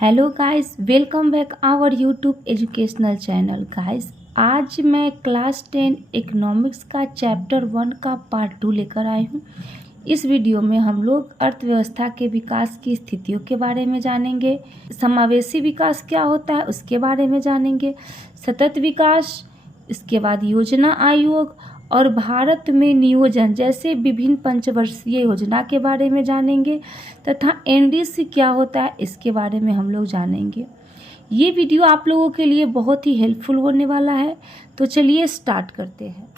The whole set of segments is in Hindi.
Hello guys, welcome back our YouTube educational channel. Guys, आज मैं क्लास 10 इकोनॉमिक्स का चैप्टर 1 का पार्ट 2 लेकर आई हूँ। इस वीडियो में हम लोग अर्थव्यवस्था के विकास की स्थितियों के बारे में जानेंगे, समावेशी विकास क्या होता है उसके बारे में जानेंगे, सतत विकास, इसके बाद योजना आयोग और भारत में नियोजन जैसे विभिन्न पंचवर्षीय योजना के बारे में जानेंगे तथा एनडीसी क्या होता है इसके बारे में हम लोग जानेंगे। ये वीडियो आप लोगों के लिए बहुत ही हेल्पफुल होने वाला है, तो चलिए स्टार्ट करते हैं।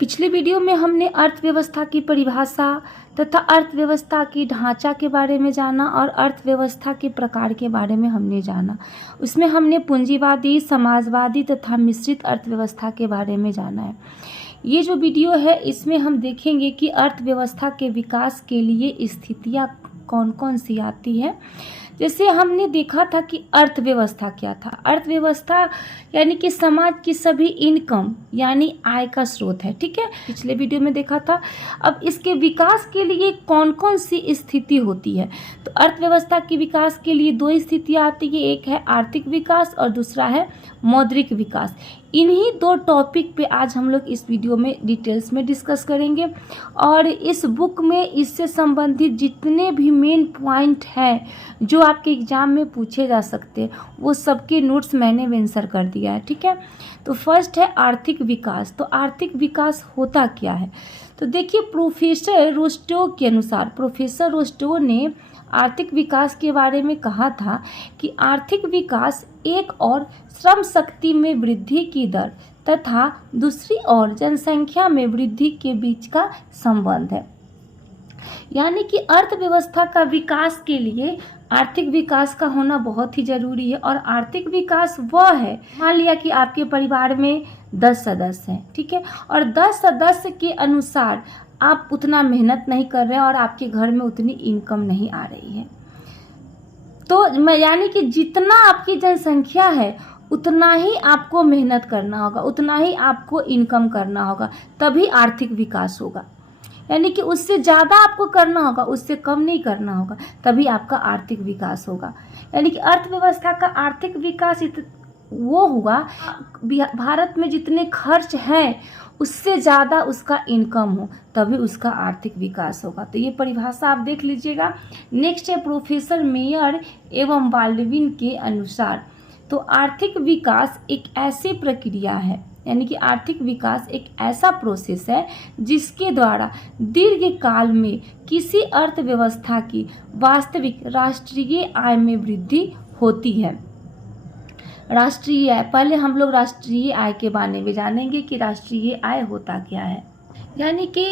पिछले वीडियो में हमने अर्थव्यवस्था की परिभाषा तथा अर्थव्यवस्था की ढांचा के बारे में जाना और अर्थव्यवस्था के प्रकार के बारे में हमने जाना। उसमें हमने पूंजीवादी, समाजवादी तथा मिश्रित अर्थव्यवस्था के बारे में जाना है। ये जो वीडियो है इसमें हम देखेंगे कि अर्थव्यवस्था के विकास के लिए स्थितियाँ कौन कौन सी आती है। जैसे हमने देखा था कि अर्थव्यवस्था क्या था। अर्थव्यवस्था यानी कि समाज की सभी इनकम यानी आय का स्रोत है, ठीक है, पिछले वीडियो में देखा था। अब इसके विकास के लिए कौन कौन सी स्थिति होती है, तो अर्थव्यवस्था के विकास के लिए दो स्थितियाँ आती है, एक है आर्थिक विकास और दूसरा है मौद्रिक विकास। इन्हीं दो टॉपिक पे आज हम लोग इस वीडियो में डिटेल्स में डिस्कस करेंगे और इस बुक में इससे संबंधित जितने भी मेन पॉइंट हैं जो आपके एग्जाम में पूछे जा सकते हैं वो सबके नोट्स मैंने मेंशन कर दिया है, ठीक है। तो फर्स्ट है आर्थिक विकास। तो आर्थिक विकास होता क्या है, तो देखिए प्रोफेसर रोस्टो के अनुसार, प्रोफेसर रोस्टो ने आर्थिक विकास के बारे में कहा था कि आर्थिक विकास एक और श्रम शक्ति में वृद्धि की दर तथा दूसरी ओर जनसंख्या में वृद्धि के बीच का संबंध है। यानी कि अर्थव्यवस्था का विकास के लिए आर्थिक विकास का होना बहुत ही जरूरी है। और आर्थिक विकास वह है, मान लिया कि आपके परिवार में 10 सदस्य हैं, ठीक है, और 10 सदस्य के अनुसार आप उतना मेहनत नहीं कर रहे हैं और आपके घर में उतनी इनकम नहीं आ रही है, तो यानी कि जितना आपकी जनसंख्या है उतना ही आपको मेहनत करना होगा, उतना ही आपको इनकम करना होगा, तभी आर्थिक विकास होगा। यानी कि उससे ज़्यादा आपको करना होगा, उससे कम नहीं करना होगा, तभी आपका आर्थिक विकास होगा। यानी कि अर्थव्यवस्था का आर्थिक विकास वो होगा भारत में जितने खर्च हैं उससे ज़्यादा उसका इनकम हो, तभी उसका आर्थिक विकास होगा। तो ये परिभाषा आप देख लीजिएगा। नेक्स्ट है प्रोफेसर मेयर एवं बाल्डविन के अनुसार, तो आर्थिक विकास एक ऐसी प्रक्रिया है, यानी कि आर्थिक विकास एक ऐसा प्रोसेस है जिसके द्वारा दीर्घ काल में किसी अर्थव्यवस्था की वास्तविक राष्ट्रीय आय में वृद्धि होती है। राष्ट्रीय आय, पहले हम लोग राष्ट्रीय आय के बारे में जानेंगे कि राष्ट्रीय आय होता क्या है। यानी कि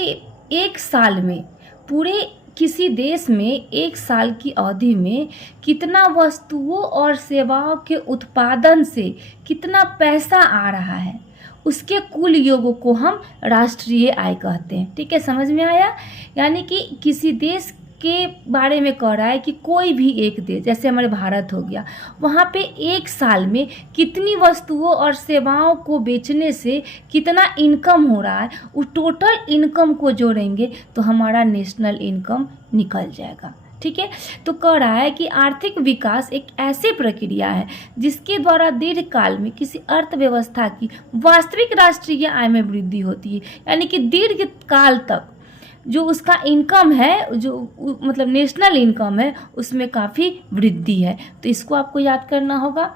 एक साल में पूरे किसी देश में एक साल की अवधि में कितना वस्तुओं और सेवाओं के उत्पादन से कितना पैसा आ रहा है, उसके कुल योग को हम राष्ट्रीय आय कहते हैं, ठीक है, समझ में आया। यानी कि किसी देश के बारे में कह रहा है कि कोई भी एक देश, जैसे हमारे भारत हो गया, वहाँ पे एक साल में कितनी वस्तुओं और सेवाओं को बेचने से कितना इनकम हो रहा है, उस टोटल इनकम को जोड़ेंगे तो हमारा नेशनल इनकम निकल जाएगा, ठीक है। तो कह रहा है कि आर्थिक विकास एक ऐसी प्रक्रिया है जिसके द्वारा दीर्घकाल में किसी अर्थव्यवस्था की वास्तविक राष्ट्रीय आय में वृद्धि होती है। यानी कि दीर्घ काल तक जो उसका इनकम है, जो मतलब नेशनल इनकम है, उसमें काफ़ी वृद्धि है। तो इसको आपको याद करना होगा।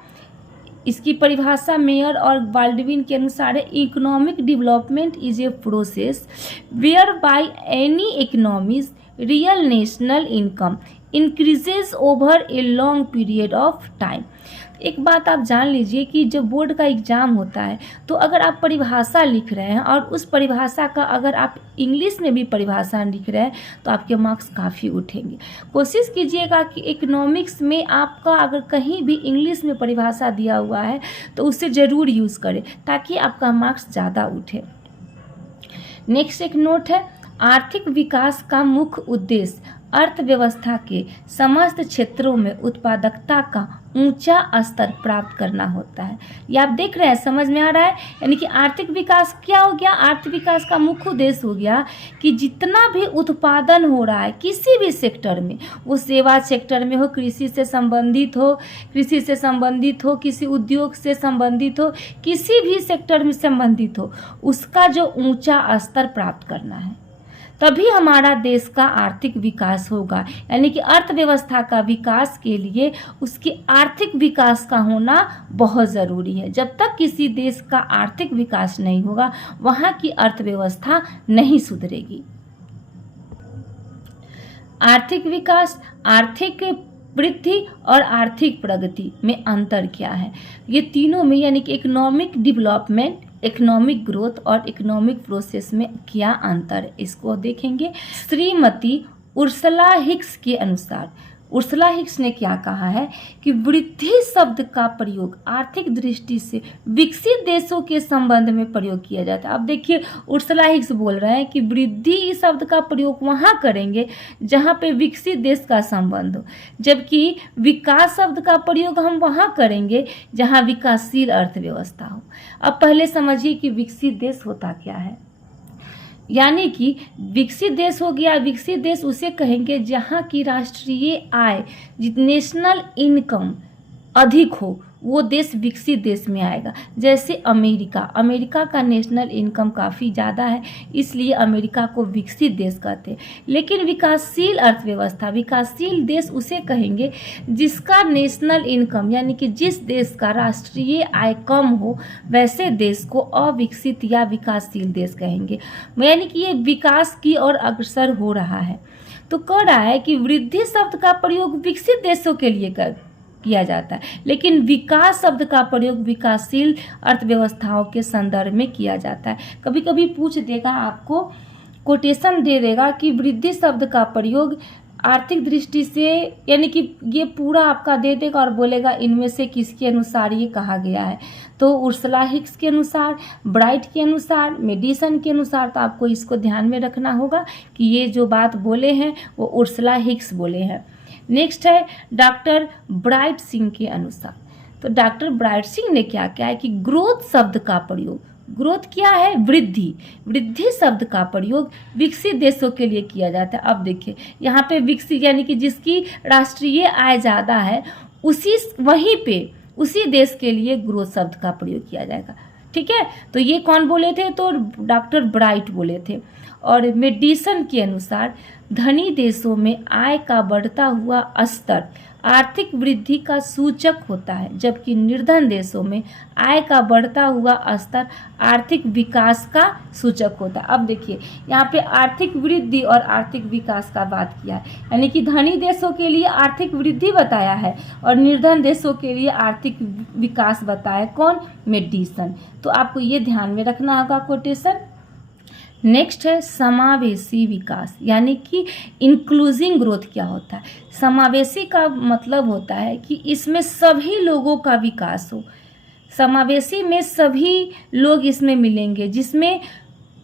इसकी परिभाषा मेयर और बाल्डविन के अनुसार है, economic development is a process whereby any economy's real national income increases over a long period of time. एक बात आप जान लीजिए कि जब बोर्ड का एग्ज़ाम होता है तो अगर आप परिभाषा लिख रहे हैं और उस परिभाषा का अगर आप इंग्लिश में भी परिभाषा लिख रहे हैं तो आपके मार्क्स काफ़ी उठेंगे। कोशिश कीजिएगा कि इकोनॉमिक्स में आपका अगर कहीं भी इंग्लिश में परिभाषा दिया हुआ है तो उसे ज़रूर यूज़ करें ताकि आपका मार्क्स ज़्यादा उठे। नेक्स्ट एक नोट है, आर्थिक विकास का मुख्य उद्देश्य अर्थव्यवस्था के समस्त क्षेत्रों में उत्पादकता का ऊंचा स्तर प्राप्त करना होता है। ये आप देख रहे हैं, समझ में आ रहा है। यानी कि आर्थिक विकास क्या हो गया, आर्थिक विकास का मुख्य उद्देश्य हो गया कि जितना भी उत्पादन हो रहा है किसी भी सेक्टर में, वो सेवा सेक्टर में हो, कृषि से संबंधित हो, किसी उद्योग से संबंधित हो, किसी भी सेक्टर में संबंधित हो, उसका जो ऊंचा स्तर प्राप्त करना है, तभी हमारा देश का आर्थिक विकास होगा। यानी कि अर्थव्यवस्था का विकास के लिए उसके आर्थिक विकास का होना बहुत ज़रूरी है। जब तक किसी देश का आर्थिक विकास नहीं होगा, वहाँ की अर्थव्यवस्था नहीं सुधरेगी। आर्थिक विकास, आर्थिक वृद्धि और आर्थिक प्रगति में अंतर क्या है? ये तीनों में यानी कि इकोनॉमिक डेवलपमेंट, इकोनॉमिक ग्रोथ और इकोनॉमिक प्रोसेस में क्या अंतर है, इसको देखेंगे। श्रीमती उर्सुला हिक्स के अनुसार, उर्सुला हिक्स ने क्या कहा है कि वृद्धि शब्द का प्रयोग आर्थिक दृष्टि से विकसित देशों के संबंध में प्रयोग किया जाता है। अब देखिए, उर्सुला हिक्स बोल रहे हैं कि वृद्धि शब्द का प्रयोग वहाँ करेंगे जहाँ पे विकसित देश का संबंध हो, जबकि विकास शब्द का प्रयोग हम वहाँ करेंगे जहाँ विकासशील अर्थव्यवस्था हो। अब पहले समझिए कि विकसित देश होता क्या है। यानी कि विकसित देश हो गया, विकसित देश उसे कहेंगे जहाँ की राष्ट्रीय आय, नेशनल इनकम अधिक हो, वो देश विकसित देश में आएगा। जैसे अमेरिका का नेशनल इनकम काफ़ी ज़्यादा है, इसलिए अमेरिका को विकसित देश कहते हैं। लेकिन विकासशील अर्थव्यवस्था, विकासशील देश उसे कहेंगे जिसका नेशनल इनकम यानी कि जिस देश का राष्ट्रीय आय कम हो, वैसे देश को अविकसित या विकासशील देश कहेंगे। यानी कि ये विकास की ओर अग्रसर हो रहा है। तो कह रहा है कि वृद्धि शब्द का प्रयोग विकसित देशों के लिए किया जाता है, लेकिन विकास शब्द का प्रयोग विकासशील अर्थव्यवस्थाओं के संदर्भ में किया जाता है। कभी कभी पूछ देगा, आपको कोटेशन दे देगा कि वृद्धि शब्द का प्रयोग आर्थिक दृष्टि से, यानी कि ये पूरा आपका दे देगा और बोलेगा इनमें से किसके अनुसार ये कहा गया है। तो उर्सुला हिक्स के अनुसार, ब्राइट के अनुसार, मेडिसन के अनुसार। तो आपको इसको ध्यान में रखना होगा कि ये जो बात बोले हैं वो उर्सुला हिक्स बोले हैं। नेक्स्ट है डॉक्टर ब्राइट सिंह के अनुसार। तो डॉक्टर ब्राइट सिंह ने क्या किया है कि ग्रोथ शब्द का प्रयोग, ग्रोथ क्या है, वृद्धि शब्द का प्रयोग विकसित देशों के लिए किया जाता है। अब देखिए यहाँ पे विकसित यानी कि जिसकी राष्ट्रीय आय ज़्यादा है, उसी देश के लिए ग्रोथ शब्द का प्रयोग किया जाएगा। ठीक है, तो ये कौन बोले थे? तो डॉक्टर ब्राइट बोले थे। और मेडिसन के अनुसार धनी देशों में आय का बढ़ता हुआ स्तर आर्थिक वृद्धि का सूचक होता है, जबकि निर्धन देशों में आय का बढ़ता हुआ स्तर आर्थिक विकास का सूचक होता है। अब देखिए यहाँ पे आर्थिक वृद्धि और आर्थिक विकास का बात किया है, यानी कि धनी देशों के लिए आर्थिक वृद्धि बताया है और निर्धन देशों के लिए आर्थिक विकास बताया कौन? मेडिसन। तो आपको ये ध्यान में रखना होगा कोटेशन। नेक्स्ट है समावेशी विकास, यानी कि इंक्लूसिव ग्रोथ क्या होता है? समावेशी का मतलब होता है कि इसमें सभी लोगों का विकास हो। समावेशी में सभी लोग इसमें मिलेंगे, जिसमें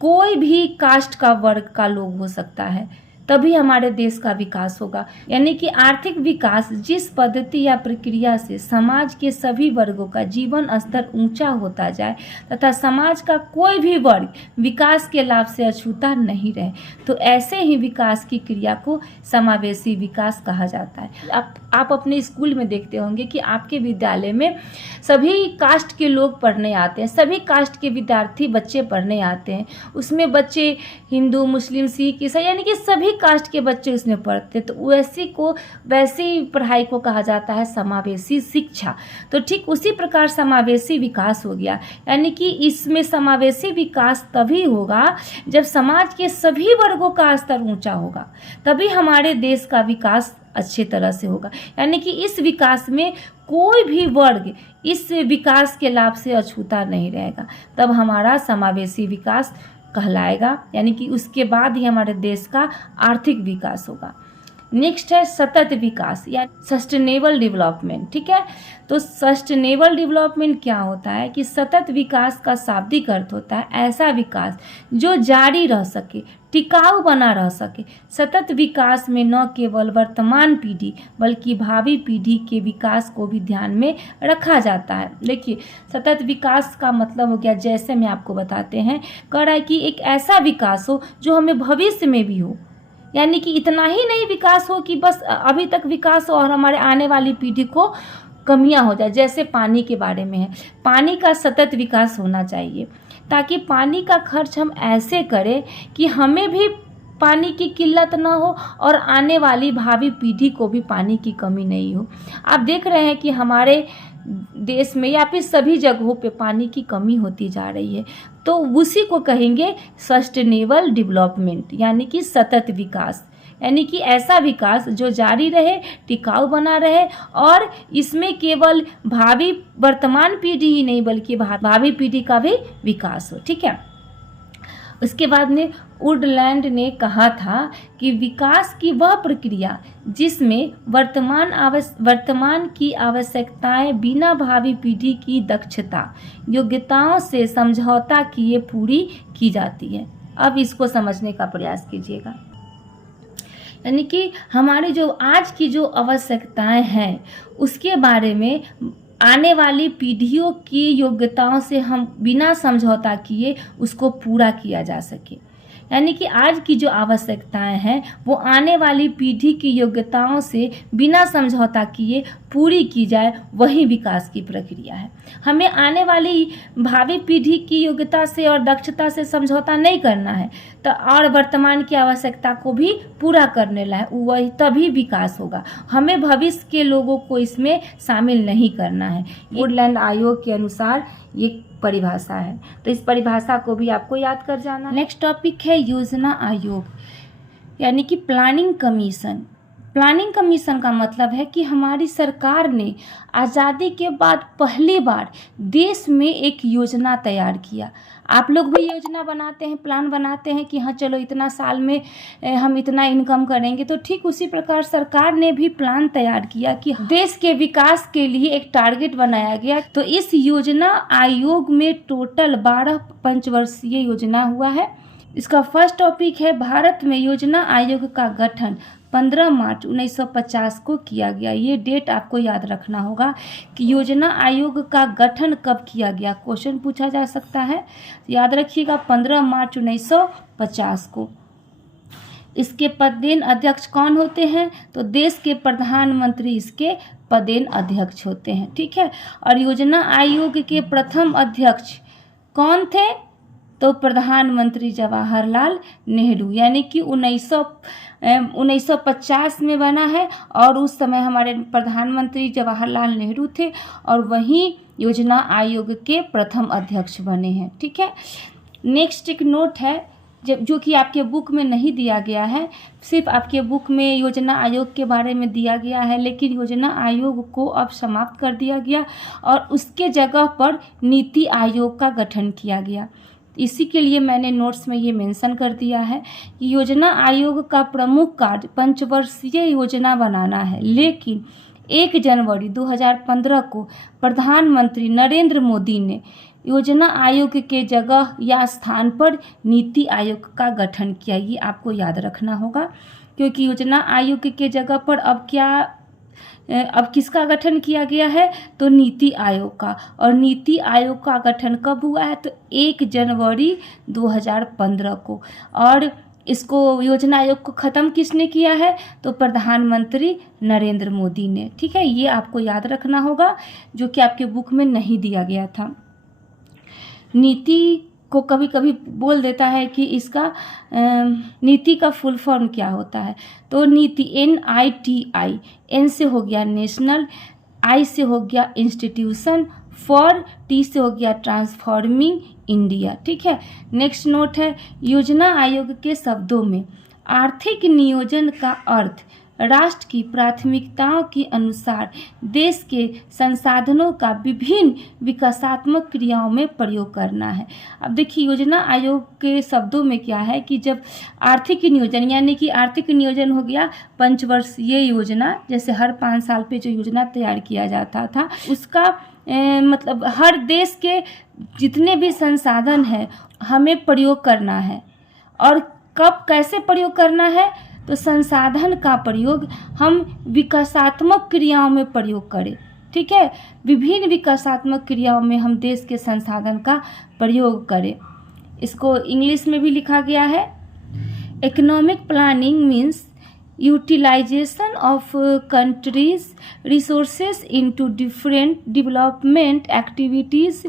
कोई भी कास्ट का, वर्ग का लोग हो सकता है, तभी हमारे देश का विकास होगा। यानी कि आर्थिक विकास जिस पद्धति या प्रक्रिया से समाज के सभी वर्गों का जीवन स्तर ऊंचा होता जाए तथा समाज का कोई भी वर्ग विकास के लाभ से अछूता नहीं रहे, तो ऐसे ही विकास की क्रिया को समावेशी विकास कहा जाता है। आप अपने स्कूल में देखते होंगे कि आपके विद्यालय में सभी कास्ट के लोग पढ़ने आते हैं, सभी कास्ट के विद्यार्थी बच्चे पढ़ने आते हैं। उसमें बच्चे हिंदू, मुस्लिम, सिख, ईसाई यानी कि सभी कास्ट के बच्चे उसमें पढ़ते हैं। तो वैसी पढ़ाई को कहा जाता है समावेशी शिक्षा। तो ठीक उसी प्रकार समावेशी विकास हो गया, यानी कि इसमें समावेशी विकास तभी होगा जब समाज के सभी वर्गों का स्तर ऊंचा होगा, तभी हमारे देश का विकास अच्छे तरह से होगा। यानी कि इस विकास में कोई भी वर्ग इस विकास के लाभ से अछूता नहीं रहेगा, तब हमारा समावेशी विकास कहलाएगा। यानी कि उसके बाद ही हमारे देश का आर्थिक विकास होगा। नेक्स्ट है सतत विकास या सस्टेनेबल डेवलपमेंट, ठीक है। तो सस्टेनेबल डेवलपमेंट क्या होता है कि सतत विकास का शाब्दिक अर्थ होता है ऐसा विकास जो जारी रह सके, टिकाऊ बना रह सके। सतत विकास में न केवल वर्तमान पीढ़ी बल्कि भावी पीढ़ी के विकास को भी ध्यान में रखा जाता है। देखिए, सतत विकास का मतलब हो गया, जैसे मैं आपको बताते हैं, कह रहा है कि एक ऐसा विकास हो जो हमें भविष्य में भी हो, यानी कि इतना ही नहीं विकास हो कि बस अभी तक विकास हो और हमारे आने वाली पीढ़ी को कमियां हो जाए। जैसे पानी के बारे में है, पानी का सतत विकास होना चाहिए ताकि पानी का खर्च हम ऐसे करें कि हमें भी पानी की किल्लत ना हो और आने वाली भावी पीढ़ी को भी पानी की कमी नहीं हो। आप देख रहे हैं कि हमारे देश में या फिर सभी जगहों पे पानी की कमी होती जा रही है, तो उसी को कहेंगे सस्टेनेबल डेवलपमेंट, यानी कि सतत विकास, यानी कि ऐसा विकास जो जारी रहे, टिकाऊ बना रहे और इसमें केवल भावी वर्तमान पीढ़ी ही नहीं बल्कि भावी पीढ़ी का भी विकास हो, ठीक है। उसके बाद में वुडलैंड ने कहा था कि विकास की वह प्रक्रिया जिसमें वर्तमान की आवश्यकताएं बिना भावी पीढ़ी की दक्षता, योग्यताओं से समझौता किए पूरी की जाती है। अब इसको समझने का प्रयास कीजिएगा, यानी कि हमारी जो आज की जो आवश्यकताएं हैं उसके बारे में आने वाली पीढ़ियों की योग्यताओं से हम बिना समझौता किए उसको पूरा किया जा सके। यानी कि आज की जो आवश्यकताएं हैं वो आने वाली पीढ़ी की योग्यताओं से बिना समझौता किए पूरी की जाए, वही विकास की प्रक्रिया है। हमें आने वाली भावी पीढ़ी की योग्यता से और दक्षता से समझौता नहीं करना है, तो और वर्तमान की आवश्यकता को भी पूरा करने लाए, वही तभी विकास होगा। हमें भविष्य के लोगों को इसमें शामिल नहीं करना है। वुडलैंड आयोग के अनुसार ये परिभाषा है, तो इस परिभाषा को भी आपको याद कर जाना है। नेक्स्ट टॉपिक है योजना आयोग, यानी कि प्लानिंग कमीशन। प्लानिंग कमीशन का मतलब है कि हमारी सरकार ने आज़ादी के बाद पहली बार देश में एक योजना तैयार किया। आप लोग भी योजना बनाते हैं, प्लान बनाते हैं कि हाँ चलो इतना साल में हम इतना इनकम करेंगे, तो ठीक उसी प्रकार सरकार ने भी प्लान तैयार किया कि देश के विकास के लिए एक टारगेट बनाया गया। तो इस योजना आयोग में टोटल 12 पंचवर्षीय योजना हुआ है। इसका फर्स्ट टॉपिक है भारत में योजना आयोग का गठन 15 मार्च 1950 को किया गया। ये डेट आपको याद रखना होगा कि योजना आयोग का गठन कब किया गया, क्वेश्चन पूछा जा सकता है। याद रखिएगा 15 मार्च 1950 को। इसके पदेन अध्यक्ष कौन होते हैं, तो देश के प्रधानमंत्री इसके पदेन अध्यक्ष होते हैं, ठीक है। और योजना आयोग के प्रथम अध्यक्ष कौन थे, तो प्रधानमंत्री जवाहरलाल नेहरू, यानी कि 1950 में बना है और उस समय हमारे प्रधानमंत्री जवाहरलाल नेहरू थे और वहीं योजना आयोग के प्रथम अध्यक्ष बने हैं, ठीक है। नेक्स्ट एक नोट है जो कि आपके बुक में नहीं दिया गया है, सिर्फ आपके बुक में योजना आयोग के बारे में दिया गया है, लेकिन योजना आयोग को अब समाप्त कर दिया गया और उसके जगह पर नीति आयोग का गठन किया गया। इसी के लिए मैंने नोट्स में ये मेंशन कर दिया है कि योजना आयोग का प्रमुख कार्य पंचवर्षीय योजना बनाना है, लेकिन 1 जनवरी 2015 को प्रधानमंत्री नरेंद्र मोदी ने योजना आयोग के जगह या स्थान पर नीति आयोग का गठन किया। ये आपको याद रखना होगा, क्योंकि योजना आयोग के जगह पर अब किसका गठन किया गया है, तो नीति आयोग का। और नीति आयोग का गठन कब हुआ है, तो 1 जनवरी 2015 को। और इसको योजना आयोग को ख़त्म किसने किया है, तो प्रधानमंत्री नरेंद्र मोदी ने, ठीक है। ये आपको याद रखना होगा, जो कि आपके बुक में नहीं दिया गया था। नीति को कभी कभी बोल देता है कि इसका नीति का फुल फॉर्म क्या होता है, तो नीति NITI, N से हो गया नेशनल, I से हो गया इंस्टीट्यूशन, फॉर T से हो गया ट्रांसफॉर्मिंग इंडिया, ठीक है। नेक्स्ट नोट है योजना आयोग के शब्दों में आर्थिक नियोजन का अर्थ राष्ट्र की प्राथमिकताओं के अनुसार देश के संसाधनों का विभिन्न विकासात्मक क्रियाओं में प्रयोग करना है। अब देखिए योजना आयोग के शब्दों में क्या है कि जब आर्थिक नियोजन, यानी कि आर्थिक नियोजन हो गया पंचवर्षीय योजना, जैसे हर 5 साल पे जो योजना तैयार किया जाता था उसका मतलब हर देश के जितने भी संसाधन है हमें प्रयोग करना है। और कब कैसे प्रयोग करना है, तो संसाधन का प्रयोग हम विकासात्मक क्रियाओं में प्रयोग करें। ठीक है, विभिन्न विकासात्मक क्रियाओं में हम देश के संसाधन का प्रयोग करें। इसको इंग्लिश में भी लिखा गया है, economic planning means utilization of countries' resources into different development activities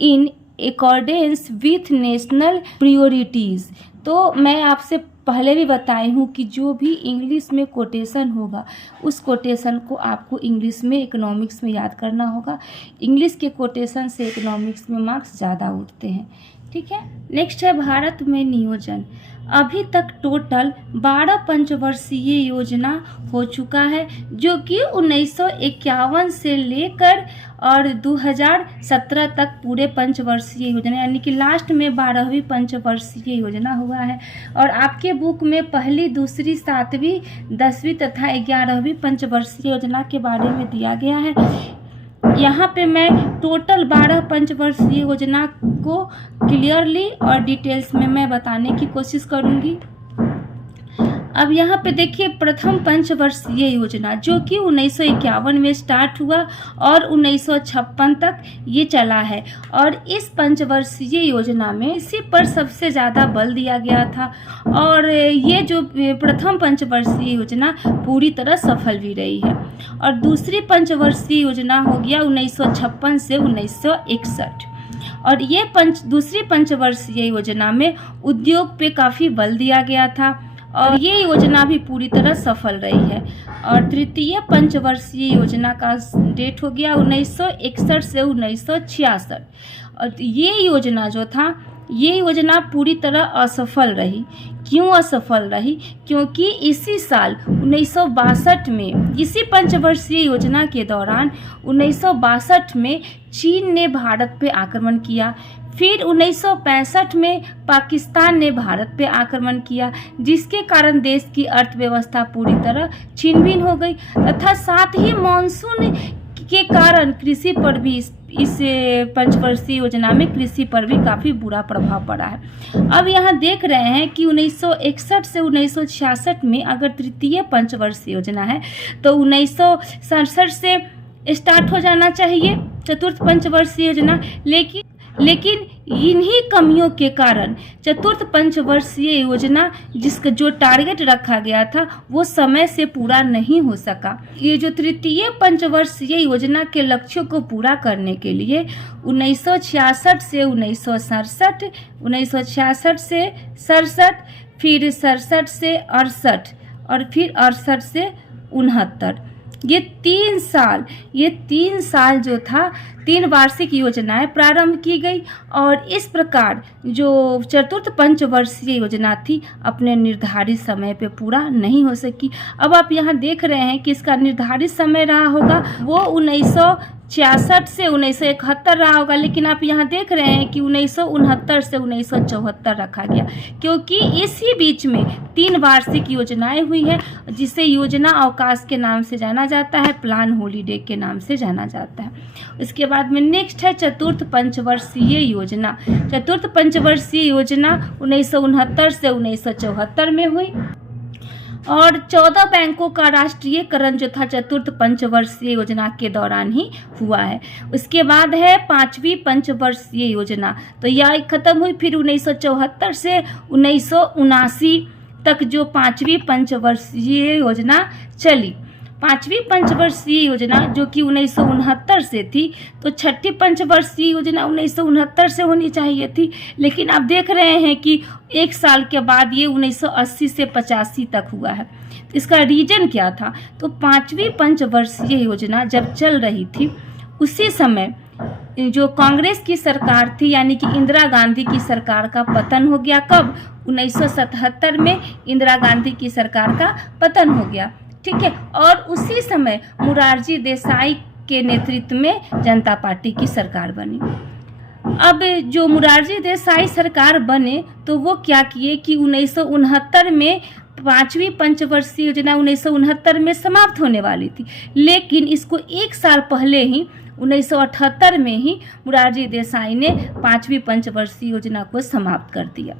in accordance with national priorities। तो मैं आपसे पहले भी बताई हूँ कि जो भी इंग्लिश में कोटेशन होगा उस कोटेशन को आपको इंग्लिश में इकोनॉमिक्स में याद करना होगा। इंग्लिश के कोटेशन से इकोनॉमिक्स में मार्क्स ज़्यादा उठते हैं। ठीक है, नेक्स्ट है भारत में नियोजन। अभी तक टोटल 12 पंचवर्षीय योजना हो चुका है, जो कि 1951 से लेकर और 2017 तक पूरे पंचवर्षीय योजना, यानी कि लास्ट में 12वीं पंचवर्षीय योजना हुआ है। और आपके बुक में पहली, दूसरी, 7वीं, 10वीं तथा 11वीं पंचवर्षीय योजना के बारे में दिया गया है। यहाँ पे मैं टोटल 12 पंचवर्षीय योजना को क्लियरली और डिटेल्स में मैं बताने की कोशिश करूँगी। अब यहाँ पे देखिए प्रथम पंचवर्षीय योजना जो कि 1951 में स्टार्ट हुआ और 1956 तक ये चला है। और इस पंचवर्षीय योजना में इसी पर सबसे ज़्यादा बल दिया गया था और ये जो प्रथम पंचवर्षीय योजना पूरी तरह सफल भी रही है। और दूसरी पंचवर्षीय योजना हो गया 1956 से 1961। और ये दूसरी पंचवर्षीय योजना में उद्योग पे काफ़ी बल दिया गया था और ये योजना भी पूरी तरह सफल रही है। और तृतीय पंचवर्षीय योजना का डेट हो गया 1961 से 1966। और ये योजना जो था, ये योजना पूरी तरह असफल रही। क्यों असफल रही? क्योंकि इसी साल 1962 में, इसी पंचवर्षीय योजना के दौरान 1962 में चीन ने भारत पे आक्रमण किया। फिर 1965 में पाकिस्तान ने भारत पे आक्रमण किया, जिसके कारण देश की अर्थव्यवस्था पूरी तरह छिन्न भिन्न हो गई तथा साथ ही मानसून के कारण कृषि पर भी इस पंचवर्षीय योजना में कृषि पर भी काफ़ी बुरा प्रभाव पड़ा है। अब यहाँ देख रहे हैं कि 1961 से 1966 में अगर तृतीय पंचवर्षीय योजना है तो 1967 से स्टार्ट हो जाना चाहिए चतुर्थ पंचवर्षीय योजना, लेकिन इन्हीं कमियों के कारण चतुर्थ पंचवर्षीय योजना जिसका जो टारगेट रखा गया था वो समय से पूरा नहीं हो सका। ये जो तृतीय पंचवर्षीय योजना के लक्ष्यों को पूरा करने के लिए 1966 से 1967, 1966 से 67, फिर 67 से 68 और फिर 68 से 69, ये 3 साल जो था 3 वार्षिक योजनाएं प्रारंभ की गई। और इस प्रकार जो चतुर्थ पंचवर्षीय योजना थी अपने निर्धारित समय पे पूरा नहीं हो सकी। अब आप यहाँ देख रहे हैं कि इसका निर्धारित समय रहा होगा वो 1966 से 1971 रहा होगा, लेकिन आप यहाँ देख रहे हैं कि 1969 से 1974 रखा गया, क्योंकि इसी बीच में 3 वार्षिक योजनाएं हुई है जिसे योजना अवकाश के नाम से जाना जाता है, प्लान हॉलीडे के नाम से जाना जाता है। इसके बाद में नेक्स्ट है चतुर्थ पंचवर्षीय योजना। चतुर्थ पंचवर्षीय योजना 1969 से 1974 में हुई और 14 बैंकों का राष्ट्रीयकरण जो था चतुर्थ पंचवर्षीय योजना के दौरान ही हुआ है। उसके बाद है 5वीं पंचवर्षीय योजना, तो यह खत्म हुई फिर 1974 से 1979 तक जो 5वीं पंचवर्षीय योजना चली। 5वीं पंचवर्षीय योजना जो कि 1969 से थी, तो 6ठी पंचवर्षीय योजना 1969 से होनी चाहिए थी, लेकिन आप देख रहे हैं कि 1 साल के बाद ये 1980 से 85 तक हुआ है। तो इसका रीजन क्या था? तो 5वीं पंचवर्षीय योजना जब चल रही थी उसी समय जो कांग्रेस की सरकार थी, यानी कि इंदिरा गांधी की सरकार का पतन हो गया। कब? 1977 में इंदिरा गांधी की सरकार का पतन हो गया। ठीक है। और उसी समय मोरारजी देसाई के नेतृत्व में जनता पार्टी की सरकार बनी। अब जो मोरारजी देसाई सरकार बने तो वो क्या किए कि 1969 में 5वीं पंचवर्षीय योजना 1969 में समाप्त होने वाली थी, लेकिन इसको एक साल पहले ही 1978 में ही मोरारजी देसाई ने 5वीं पंचवर्षीय योजना को समाप्त कर दिया।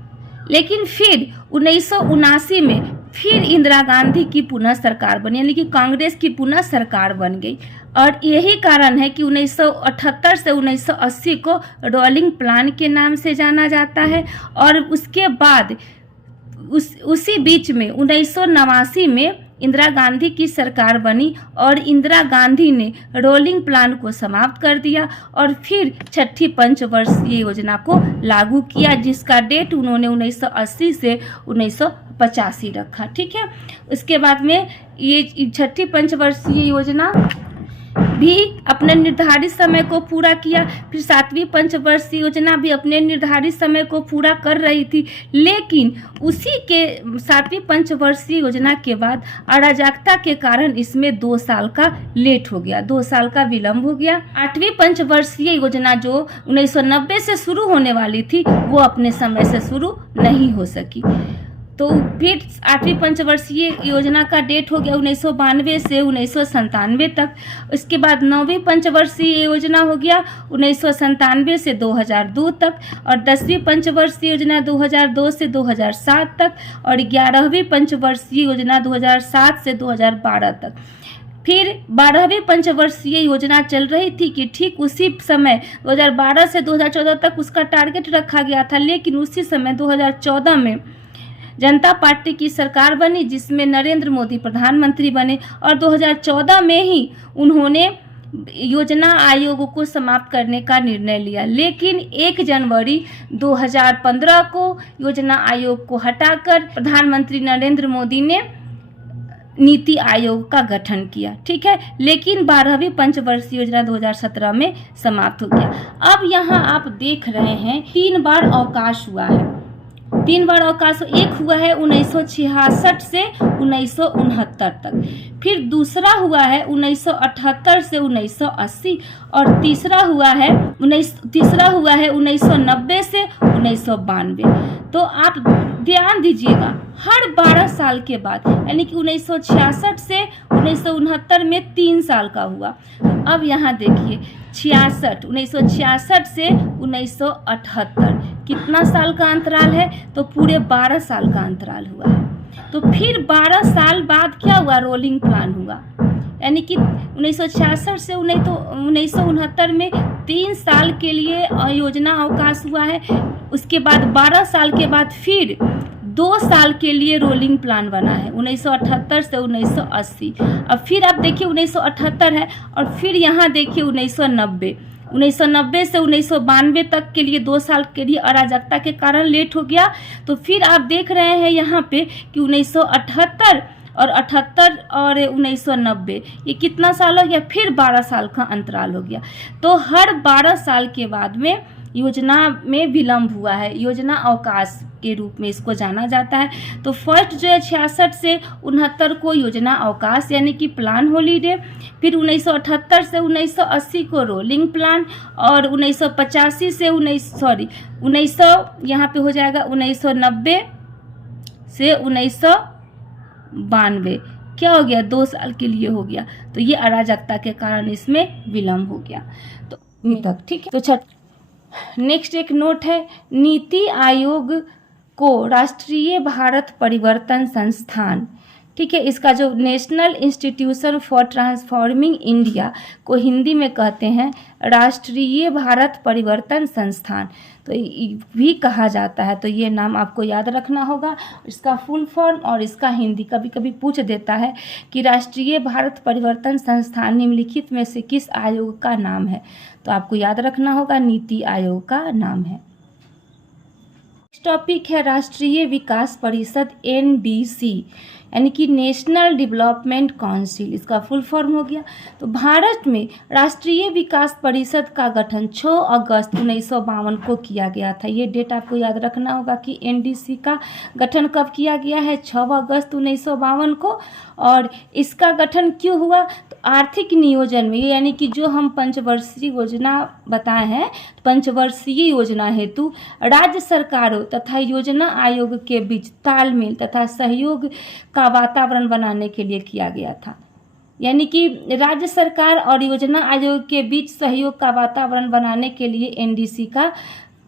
लेकिन फिर 1979 में फिर इंदिरा गांधी की पुनः सरकार बनी, यानी कि कांग्रेस की पुनः सरकार बन गई। और यही कारण है कि 1978 से 1980 को रोलिंग प्लान के नाम से जाना जाता है। और उसके बाद उसी बीच में 1989 में इंदिरा गांधी की सरकार बनी और इंदिरा गांधी ने रोलिंग प्लान को समाप्त कर दिया और फिर छठी पंचवर्षीय योजना को लागू किया, जिसका डेट उन्होंने 1980 से 1985 रखा। ठीक है। उसके बाद में ये छठी पंचवर्षीय योजना भी अपने निर्धारित समय को पूरा किया। फिर 7वीं पंचवर्षीय योजना भी अपने निर्धारित समय को पूरा कर रही थी, लेकिन उसी के 7वीं पंचवर्षीय योजना के बाद अराजकता के कारण इसमें 2 साल का लेट हो गया, 2 साल का विलंब हो गया। 8वीं पंचवर्षीय योजना जो 1990 से शुरू होने वाली थी वो अपने समय से शुरू नहीं हो सकी। तो फिर 8वीं पंचवर्षीय योजना का डेट हो गया 1992 से 1997 तक। उसके बाद 9वीं पंचवर्षीय योजना हो गया 1997 से 2002 तक और 10वीं पंचवर्षीय योजना 2002 से 2007 तक और 11वीं पंचवर्षीय योजना 2007 से 2012 तक। फिर 12वीं पंचवर्षीय योजना चल रही थी कि ठीक उसी समय 2012 से 2014 तक उसका टारगेट रखा गया था, लेकिन उसी समय 2014 में जनता पार्टी की सरकार बनी जिसमें नरेंद्र मोदी प्रधानमंत्री बने और 2014 में ही उन्होंने योजना आयोग को समाप्त करने का निर्णय लिया। लेकिन 1 जनवरी 2015 को योजना आयोग को हटाकर प्रधानमंत्री नरेंद्र मोदी ने नीति आयोग का गठन किया। ठीक है। लेकिन 12वीं पंचवर्षीय योजना 2017 में समाप्त हो गया। अब यहाँ आप देख रहे हैं 3 बार अवकाश हुआ है। 3 बार अवकाश, एक हुआ है 1966 से 1969 तक, फिर दूसरा हुआ है 1978 से 1980 और तीसरा हुआ है 1990 से 1992। तो आप ध्यान दीजिएगा, हर 12 साल के बाद, यानी कि 1966 से 1969 में 3 साल का हुआ। अब यहाँ देखिए 1966 से 1978 कितना साल का अंतराल है, तो पूरे 12 साल का अंतराल हुआ है। तो फिर 12 साल बाद क्या हुआ, रोलिंग प्लान हुआ, यानी कि 1966 से 1969 में 3 साल के लिए योजना अवकाश हुआ है। उसके बाद 12 साल के बाद फिर 2 साल के लिए रोलिंग प्लान बना है 1978 से 1980। अब फिर आप देखिए 1978 है और फिर यहाँ देखिए 1990 से 1992 तक के लिए 2 साल के लिए अराजकता के कारण लेट हो गया। तो फिर आप देख रहे हैं यहाँ पे कि 1978 और 78 और 1990 ये कितना साल हो गया, फिर 12 साल का अंतराल हो गया। तो हर 12 साल के बाद में योजना में विलंब हुआ है, योजना अवकाश के रूप में इसको जाना जाता है। तो फर्स्ट जो है 66 से 69 को योजना अवकाश यानी कि प्लान हॉलीडे, फिर 1978 से 1980 को रोलिंग प्लान और 1985 से 1900 यहाँ पे हो जाएगा 1990 से 1992, क्या हो गया, 2 साल के लिए हो गया। तो ये अराजकता के कारण इसमें विलंब हो गया। तो तक ठीक है। तो नेक्स्ट एक नोट है, नीति आयोग को राष्ट्रीय भारत परिवर्तन संस्थान, ठीक है, इसका जो national institution for transforming India को हिंदी में कहते हैं राष्ट्रीय भारत परिवर्तन संस्थान, तो भी कहा जाता है। तो ये नाम आपको याद रखना होगा, इसका फुल फॉर्म और इसका हिंदी। कभी कभी पूछ देता है कि राष्ट्रीय भारत परिवर्तन संस्थान निम्नलिखित में से किस आयोग का नाम है, तो आपको याद रखना होगा नीति आयोग का नाम है। टॉपिक है राष्ट्रीय विकास परिषद NDC। यानी कि नेशनल डेवलपमेंट काउंसिल, इसका फुल फॉर्म हो गया। तो भारत में राष्ट्रीय विकास परिषद का गठन 6 अगस्त 1952 को किया गया था। ये डेट आपको याद रखना होगा कि एनडीसी का गठन कब किया गया है, 6 अगस्त 1952 को। और इसका गठन क्यों हुआ, तो आर्थिक नियोजन में, यानी कि जो हम पंचवर्षीय योजना बताए हैं, पंचवर्षीय योजना हेतु राज्य सरकारों तथा योजना आयोग के बीच तालमेल तथा सहयोग का वातावरण बनाने के लिए किया गया था। यानी कि राज्य सरकार और योजना आयोग के बीच सहयोग का वातावरण बनाने के लिए एनडीसी का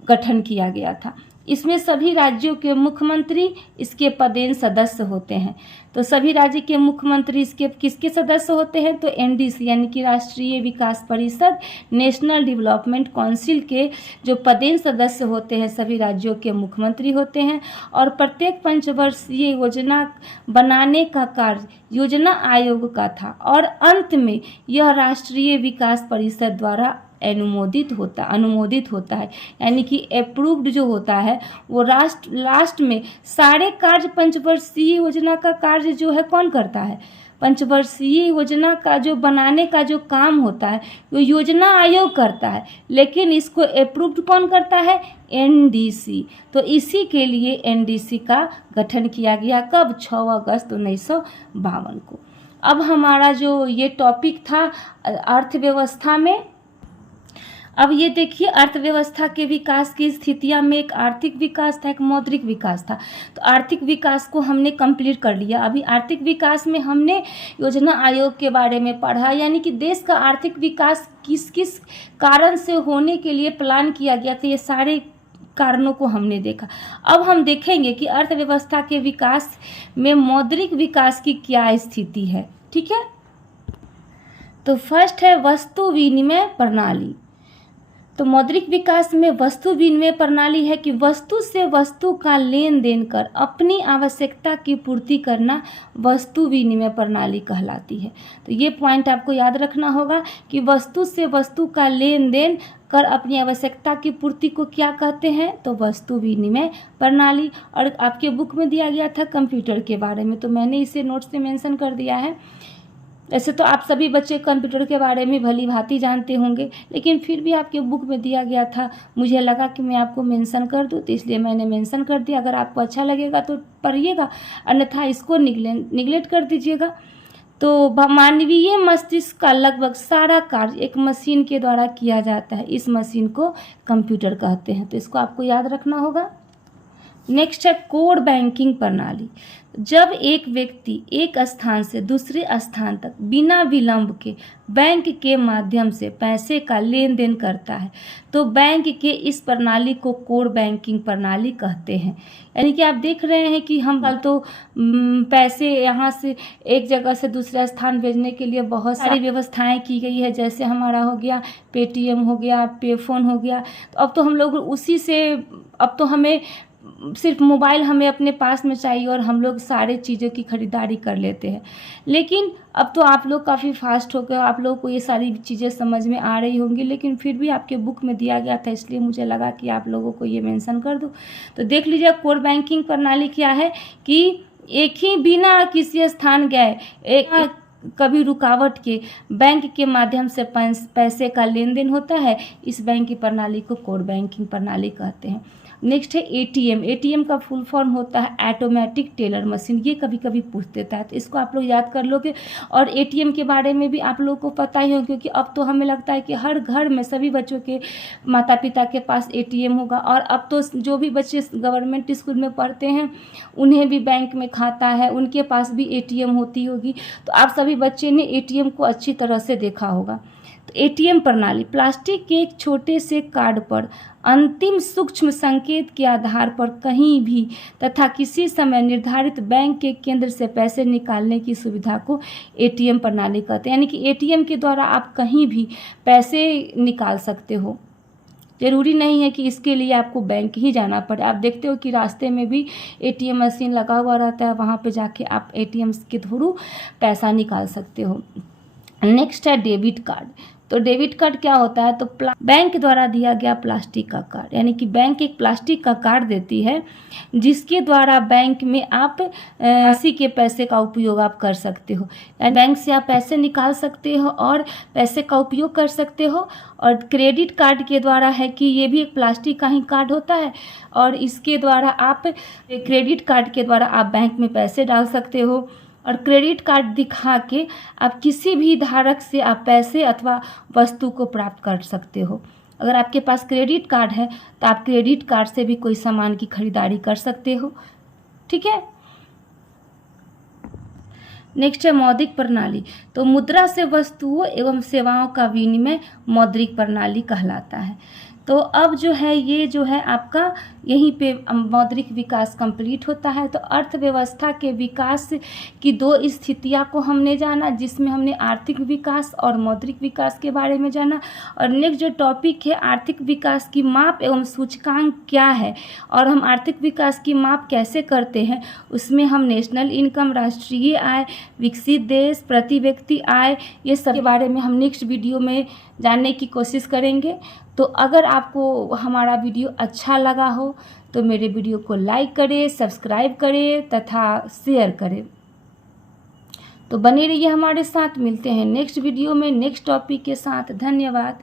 गठन किया गया था। इसमें सभी राज्यों के मुख्यमंत्री इसके पदेन सदस्य होते हैं। तो सभी राज्य के मुख्यमंत्री इसके किसके सदस्य होते हैं, तो एनडीसी यानी कि राष्ट्रीय विकास परिषद, नेशनल डेवलपमेंट काउंसिल के जो पदेन सदस्य होते हैं सभी राज्यों के मुख्यमंत्री होते हैं। और प्रत्येक पंचवर्षीय योजना बनाने का कार्य योजना आयोग का था और अंत में यह राष्ट्रीय विकास परिषद द्वारा अनुमोदित होता है। यानी कि अप्रूव्ड जो होता है वो लास्ट में सारे कार्य पंचवर्षीय योजना का कार्य जो है कौन करता है, पंचवर्षीय योजना का जो बनाने का जो काम होता है वो योजना आयोग करता है, लेकिन इसको अप्रूव्ड कौन करता है, एनडीसी। तो इसी के लिए एनडीसी का गठन किया गया कब, 6 अगस्त 1952 को। अब हमारा जो ये टॉपिक था अर्थव्यवस्था में, अब ये देखिए अर्थव्यवस्था के विकास की स्थितियां में एक आर्थिक विकास था, एक मौद्रिक विकास था। तो आर्थिक विकास को हमने कंप्लीट कर लिया। अभी आर्थिक विकास में हमने योजना आयोग के बारे में पढ़ा, यानी कि देश का आर्थिक विकास किस किस कारण से होने के लिए प्लान किया गया था, ये सारे कारणों को हमने देखा। अब हम देखेंगे कि अर्थव्यवस्था के विकास में मौद्रिक विकास की क्या स्थिति है। ठीक है, तो फर्स्ट है वस्तु विनिमय प्रणाली। तो मौद्रिक विकास में वस्तु विनिमय प्रणाली है कि वस्तु से वस्तु का लेन देन कर अपनी आवश्यकता की पूर्ति करना वस्तु विनिमय प्रणाली कहलाती है। तो ये पॉइंट आपको याद रखना होगा कि वस्तु से वस्तु का लेन देन कर अपनी आवश्यकता की पूर्ति को क्या कहते हैं, तो वस्तु विनिमय प्रणाली। और आपके बुक में दिया गया था कंप्यूटर के बारे में, तो मैंने इसे नोट्स में मेंशन कर दिया है। ऐसे तो आप सभी बच्चे कंप्यूटर के बारे में भली भांति जानते होंगे, लेकिन फिर भी आपके बुक में दिया गया था, मुझे लगा कि मैं आपको मेंशन कर दूं, तो इसलिए मैंने मेंशन कर दिया। अगर आपको अच्छा लगेगा तो पढ़िएगा, अन्यथा इसको निगलेक्ट कर दीजिएगा। तो मानवीय मस्तिष्क का लगभग सारा कार्य एक मशीन के द्वारा किया जाता है, इस मशीन को कंप्यूटर कहते हैं। तो इसको आपको याद रखना होगा। नेक्स्ट है कोर बैंकिंग प्रणाली। जब एक व्यक्ति एक स्थान से दूसरे स्थान तक बिना विलंब के बैंक के माध्यम से पैसे का लेन देन करता है तो बैंक के इस प्रणाली को कोर बैंकिंग प्रणाली कहते हैं। यानी कि आप देख रहे हैं कि हम कल तो पैसे यहाँ से एक जगह से दूसरा स्थान भेजने के लिए बहुत सारी व्यवस्थाएं की गई है, जैसे हमारा हो गया पेटीएम हो गया, पेफोन हो गया। तो अब तो हम लोग उसी से, अब तो हमें सिर्फ मोबाइल हमें अपने पास में चाहिए और हम लोग सारे चीज़ों की खरीदारी कर लेते हैं। लेकिन अब तो आप लोग काफ़ी फास्ट हो गए, आप लोगों को ये सारी चीज़ें समझ में आ रही होंगी, लेकिन फिर भी आपके बुक में दिया गया था, इसलिए मुझे लगा कि आप लोगों को ये मेंशन कर दूं। तो देख लीजिए कोर बैंकिंग प्रणाली क्या है कि एक ही बिना किसी स्थान गए, एक कभी रुकावट के बैंक के माध्यम से पैसे का लेन देन होता है। इस बैंक की प्रणाली को कोर बैंकिंग प्रणाली कहते हैं। नेक्स्ट है एटीएम। एटीएम का फुल फॉर्म होता है ऑटोमेटिक टेलर मशीन। ये कभी कभी पूछ देता है, तो इसको आप लोग याद कर लोगे। और एटीएम के बारे में भी आप लोगों को पता ही हो, क्योंकि अब तो हमें लगता है कि हर घर में सभी बच्चों के माता पिता के पास एटीएम होगा। और अब तो जो भी बच्चे गवर्नमेंट स्कूल में पढ़ते हैं उन्हें भी बैंक में खाता है, उनके पास भी एटीएम होती होगी। तो आप सभी बच्चे ने एटीएम को अच्छी तरह से देखा होगा। तो एटीएम प्रणाली प्लास्टिक के एक छोटे से कार्ड पर अंतिम सूक्ष्म संकेत के आधार पर कहीं भी तथा किसी समय निर्धारित बैंक के केंद्र से पैसे निकालने की सुविधा को एटीएम प्रणाली कहते हैं। यानी कि एटीएम के द्वारा आप कहीं भी पैसे निकाल सकते हो, ज़रूरी नहीं है कि इसके लिए आपको बैंक ही जाना पड़े। आप देखते हो कि रास्ते में भी एटीएम मशीन लगा हुआ रहता है, वहाँ पे जाके आप एटीएम के थ्रू पैसा निकाल सकते हो। नेक्स्ट है डेबिट कार्ड। तो डेबिट कार्ड क्या होता है, तो बैंक द्वारा दिया गया प्लास्टिक का कार्ड, यानी कि बैंक एक प्लास्टिक का कार्ड देती है जिसके द्वारा बैंक में आप राशि के पैसे का उपयोग आप कर सकते हो। यानी बैंक से आप पैसे निकाल सकते हो और पैसे का उपयोग कर सकते हो। और क्रेडिट कार्ड के द्वारा है कि ये भी एक प्लास्टिक का ही कार्ड होता है और इसके द्वारा आप क्रेडिट कार्ड के द्वारा आप बैंक में पैसे डाल सकते हो और क्रेडिट कार्ड दिखा के आप किसी भी धारक से आप पैसे अथवा वस्तु को प्राप्त कर सकते हो। अगर आपके पास क्रेडिट कार्ड है तो आप क्रेडिट कार्ड से भी कोई सामान की खरीदारी कर सकते हो। ठीक है। नेक्स्ट है मौद्रिक प्रणाली। तो मुद्रा से वस्तुओं एवं सेवाओं का विनिमय मौद्रिक प्रणाली कहलाता है। तो अब जो है ये जो है आपका यहीं पे मौद्रिक विकास कंप्लीट होता है। तो अर्थव्यवस्था के विकास की दो स्थितियां को हमने जाना, जिसमें हमने आर्थिक विकास और मौद्रिक विकास के बारे में जाना। और नेक्स्ट जो टॉपिक है आर्थिक विकास की माप एवं सूचकांक क्या है और हम आर्थिक विकास की माप कैसे करते हैं, उसमें हम नेशनल इनकम, राष्ट्रीय आय, विकसित देश, प्रति व्यक्ति आय, ये सब के बारे में हम नेक्स्ट वीडियो में जानने की कोशिश करेंगे। तो अगर आपको हमारा वीडियो अच्छा लगा हो तो मेरे वीडियो को लाइक करें, सब्सक्राइब करें तथा शेयर करें। तो बने रहिए हमारे साथ, मिलते हैं नेक्स्ट वीडियो में नेक्स्ट टॉपिक के साथ। धन्यवाद।